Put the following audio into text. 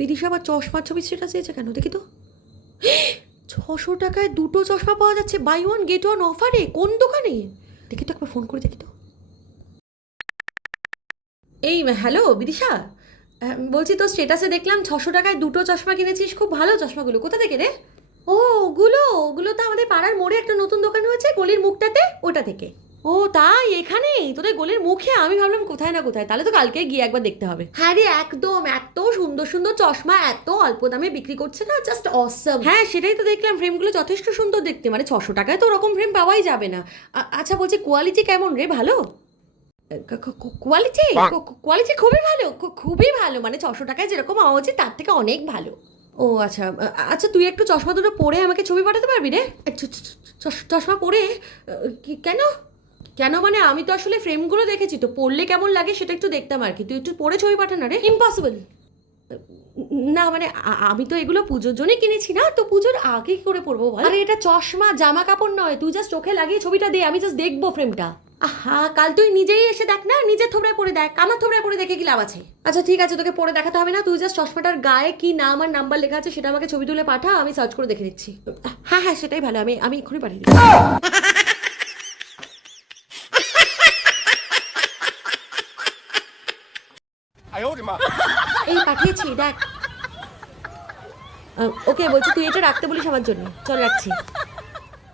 বিদিশা আবার চশমার ছবি স্ট্যাটাস দিয়েছে কেন দেখি তো। 600 টাকায় দুটো চশমা পাওয়া যাচ্ছে, বাই ওয়ান গেট ওয়ান অফারে। কোন দোকানে দেখি তো, একবার ফোন করে দেখি তো। এই হ্যালো বিদিশা, বলছি তোর স্ট্যাটাসে দেখলাম 600 টাকায় দুটো চশমা কিনেছিস, খুব ভালো চশমাগুলো, কোথা থেকে রে? ও ওগুলো ওগুলো তো আমাদের পাড়ার মোড়ে একটা নতুন দোকান হয়েছে গলির মুখটাতে, ওটা থেকে। ও তাই, এখানেই তোদের গলির মুখে? আমি ভাবলাম কোথায় না কোথায়, তাহলে তো কালকে গিয়ে একবার দেখতে হবে। হ্যাঁ রে একদম, এত সুন্দর সুন্দর চশমা এত অল্প দামে বিক্রি করছে না, জাস্ট অসম। হ্যাঁ সেটাই তো দেখলাম, ফ্রেমগুলো যথেষ্ট সুন্দর দেখতে, মানে 600 টাকায় তো ওরকম ফ্রেম পাওয়াই যাবে না। আচ্ছা বলছি কোয়ালিটি কেমন রে, ভালো? কোয়ালিটি কোয়ালিটি খুবই ভালো, খুবই ভালো, মানে 600 টাকায় যেরকম হওয়া উচিত তার থেকে অনেক ভালো। ও আচ্ছা, আচ্ছা তুই একটু চশমা দুটো পরে আমাকে ছবি পাঠাতে পারবি রে? চশমা পরে? কেন? কেন মানে আমি তো আসলে ফ্রেমগুলো দেখেছি, তো পরলে কেমন লাগে সেটা একটু দেখতাম আর কি। তুই একটু পরে ছবি পাঠা না রে। ইম্পসিবল। না মানে আমি তো এগুলো পুজোর জন্যই কিনেছি না, তো পুজোর আগে কি করে পরবো বল? আরে এটা চশমা, জামা কাপড় নয়, তুই জাস্ট চোখে লাগিয়ে ছবিটা দে, আমি জাস্ট দেখবো ফ্রেমটা। আহা কাল তুই নিজেই এসে দেখ না, নিজের থোবড়ায় পরে দেখ, আমার থোবড়ায় পরে দেখে কি লাভ আছে? আচ্ছা ঠিক আছে, তোকে পরে দেখাতে হবে না, তুই জাস্ট চশমাটার গায়ে কি নাম আর নাম্বার লেখা আছে সেটা আমাকে ছবি তুলে পাঠা, আমি সার্চ করে দেখে দিচ্ছি। হ্যাঁ হ্যাঁ সেটাই ভালো, আমি আমি এক্ষুনি পাঠিয়ে দিচ্ছি। এই পাঠিয়েছি দেখ। ওকে বলছি তুই এটা রাখতে বলিস আমার জন্য, চল রাখছি।